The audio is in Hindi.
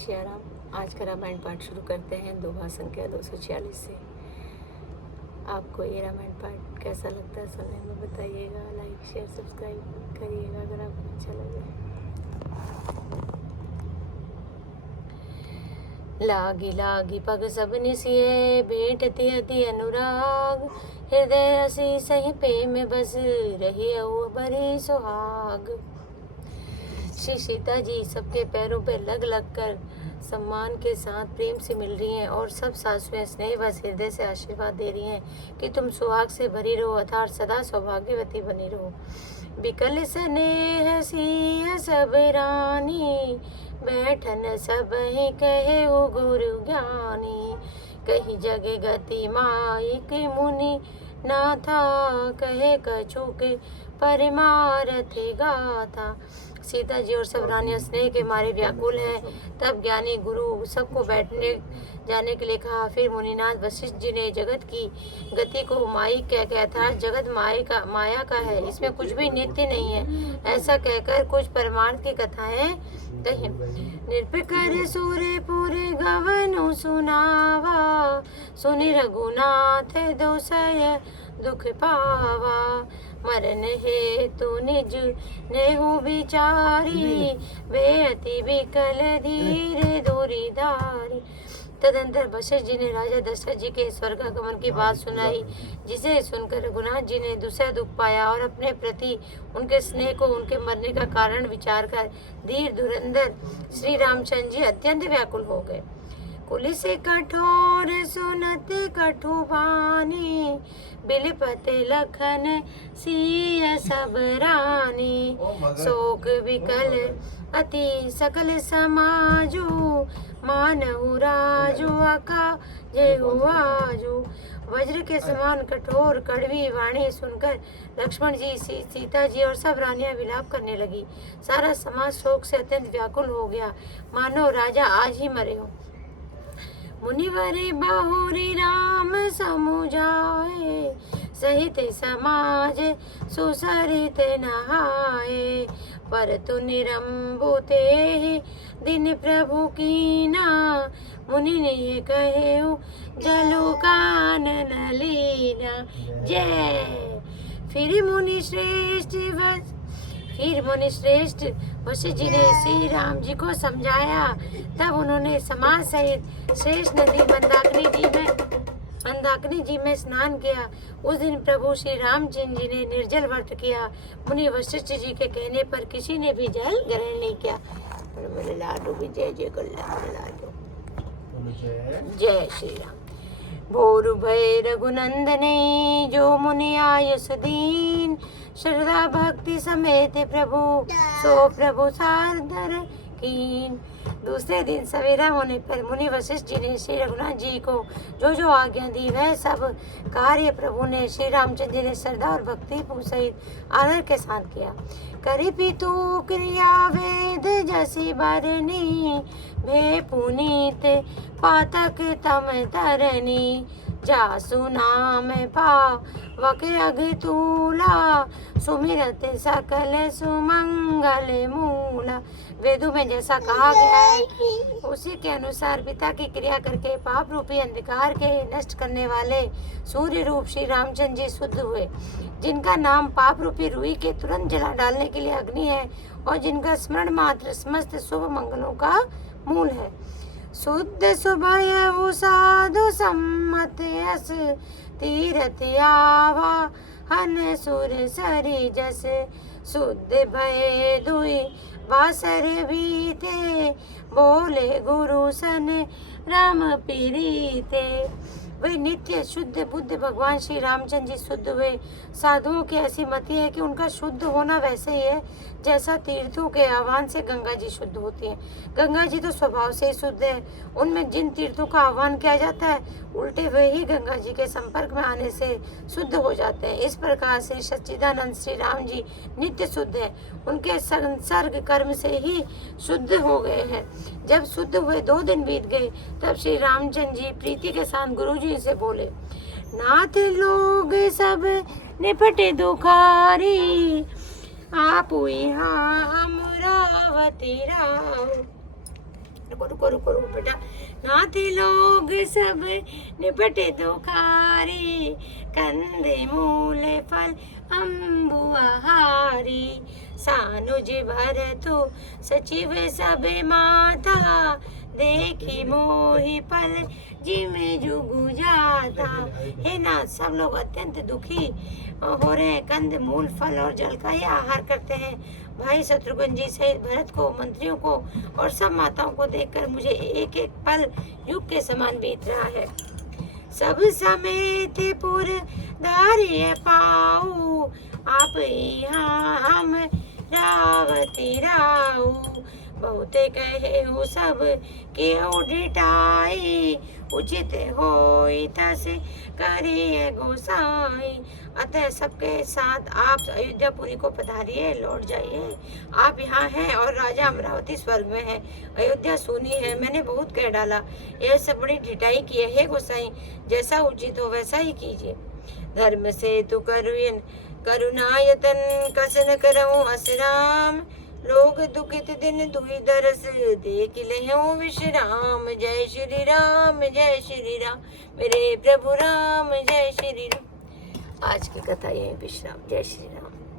श्याराम। आज का रामायण पाठ शुरू करते हैं दोहा संख्या 246 से। आपको ये रामायण पाठ कैसा लगता है सुनने में बताइएगा। लाइक शेयर सब्सक्राइब करिएगा अगर आपको अच्छा लगे। लागी लागी पग सब निसिए भेंटती अति अनुराग, हृदय असी सही प्रेम बस रही बड़ी सुहाग। श्री सीता जी सबके पैरों पे लग लग कर सम्मान के साथ प्रेम से मिल रही हैं और सब सासुएं स्नेह व हृदय से आशीर्वाद दे रही हैं कि तुम सुहाग से भरी रहो अर्थात सदा सौभाग्यवती बनी रहो। बिकल स्नेह सिय सब रानी, बैठन सब ही कहे ओ गुरु ज्ञानी। कही जगे गति माइक मुनि, नाथा कहे कछु के परमारथ गाथा। सीता जी और सब रानियां स्नेह के मारे व्याकुल हैं। तब ज्ञानी गुरु सबको बैठने जाने के लिए कहा। फिर मुनिनाथ वशिष्ठ जी ने जगत की गति को माई कह था, जगत माया का है, इसमें कुछ भी नित्य नहीं है, ऐसा कहकर कुछ परमार्थ की कथाएं कही। निर्भकर सूर्य पूरे गवनु सुनावा, सुनि रघुनाथ दोसय दुख पावा। मरण हेतु निज नेहु विचारी, वे अति विकल धीर दूरी धारी। तदंतर वशिष्ठ जी ने राजा दशरथ जी के स्वर्गागमन की बात सुनाई, जिसे सुनकर रघुनाथ जी ने दूसरा दुख पाया और अपने प्रति उनके स्नेह को उनके मरने का कारण विचार कर धीर धुरंधर श्री रामचंद्र जी अत्यंत व्याकुल हो गए। कुलिस कठोर सुनत कठु बानी, बिलपते लखन सिय सब रानी। शोक विकल अति सकल समाजू, मानहु राजू अका जेहु आजू। वज्र के समान कठोर कड़वी वाणी सुनकर लक्ष्मण जी, सीता जी और सब रानियां विलाप करने लगी। सारा समाज शोक से अत्यंत व्याकुल हो गया, मानो राजा आज ही मरे हो। मुनिवरे बहुरी राम समुझाए, सहित समाज सुसरित नहाए। पर तु निरंबु तेहि दिन प्रभु कीना, मुनि ने कहेउ जलु कानन लीना। जय। फिर मुनि श्रेष्ठ वशिष्ठ जी ने श्री राम जी को समझाया। तब उन्होंने समाज सहित श्रेष्ठ नदी मंदाकिनी जी में स्नान किया। उस दिन प्रभु श्री रामचंद्र जी ने निर्जल व्रत किया। मुनि वशिष्ठ जी के कहने पर किसी ने भी जल ग्रहण नहीं किया। मेरे लाडू भी जय जय कर लाडू। जय श्री राम। भोरु भय रघुनंदनी, जो मुनि आय सुदीन। श्रद्धा भक्ति समेत प्रभु, सो प्रभु सादर कीन। दूसरे दिन सवेरा होने पर मुनि वशिष्ठ जी ने श्री रघुनाथ जी को जो आज्ञा दी वह सब कार्य प्रभु ने श्री रामचंद्र जी ने श्रद्धा और भक्ति सहित आदर के साथ किया। करी पितु क्रिया वेद जसी बरनी, भे पुनीत पातक तम तरनी। जासु नाम पावक अघतूला, सुमिरत सकल सुमंगल मूला। वेदों में जैसा कहा गया है उसी के अनुसार पिता की क्रिया करके पाप रूपी अंधकार के नष्ट करने वाले सूर्य रूप श्री रामचंद्र जी शुद्ध हुए, जिनका नाम पाप रूपी रुई के तुरंत जला डालने के लिए अग्नि है और जिनका स्मरण मात्र समस्त शुभ मंगलों का मूल है। शुद्ध सुभयउ साधु सम्मत यस, तीरथ आवा हन सुर सरी जस। शुद्ध भय दुई वासर बीते, बोले गुरु सन राम पीरीते। वे नित्य शुद्ध बुद्ध भगवान श्री रामचंद्र जी शुद्ध हुए। साधुओं की ऐसी मति है कि उनका शुद्ध होना वैसे ही है जैसा तीर्थों के आह्वान से गंगा जी शुद्ध होती है। गंगा जी तो स्वभाव से ही शुद्ध है, उनमें जिन तीर्थों का आह्वान किया जाता है उल्टे वे ही गंगा जी के संपर्क में आने से शुद्ध हो जाते हैं। इस प्रकार से सच्चिदानंद श्री राम जी नित्य शुद्ध है, उनके संसर्ग कर्म से ही शुद्ध हो गए हैं। जब शुद्ध हुए 2 दिन बीत गए तब श्री रामचंद्र जी प्रीति के साथ गुरु जी से बोले, नाथ लोग सब निपटे दुखारी, आप यहाँ अमरावती राव। रुको रुको रुको रुको बेटा। नाते लोग सब निपटे दुखारी, कंदे मूले फल अम्बु आहारी। सानुज भरतु सचिव सब माता, देखी मोहि पल जिमे जुगु जाता। हे नाथ, सब लोग अत्यंत दुखी हो रहे हैं, कंद मूल फल और जल का ही आहार करते हैं। भाई शत्रुघ्न जी सहित भरत को, मंत्रियों को और सब माताओं को देखकर मुझे एक एक पल युग के समान बीत रहा है। सब समेत पुर दारिय पाऊ, आप यहाँ हम रावती राऊ। बहुते कहे हो सब के डिटाई, उचित होई तस करिए गोसाई। अतः सबके साथ आप अयोध्यापुरी को पधारिए, लौट जाइए। आप यहाँ हैं और राजा अमरावती स्वर्ग में है, अयोध्या सूनी है, मैंने बहुत कह डाला, यह सब बड़ी ढिठाई की है। हे गोसाई, जैसा उचित हो वैसा ही कीजिए। धर्म से तु करुणायतन, कसन करऊं असराम। लोग दुखित दिन दुई दरस, देख लेहूं विश्राम। जय श्री राम, जय श्री राम, मेरे प्रभु राम, जय श्री राम। आज की कथा यही विश्राम। जय श्री राम।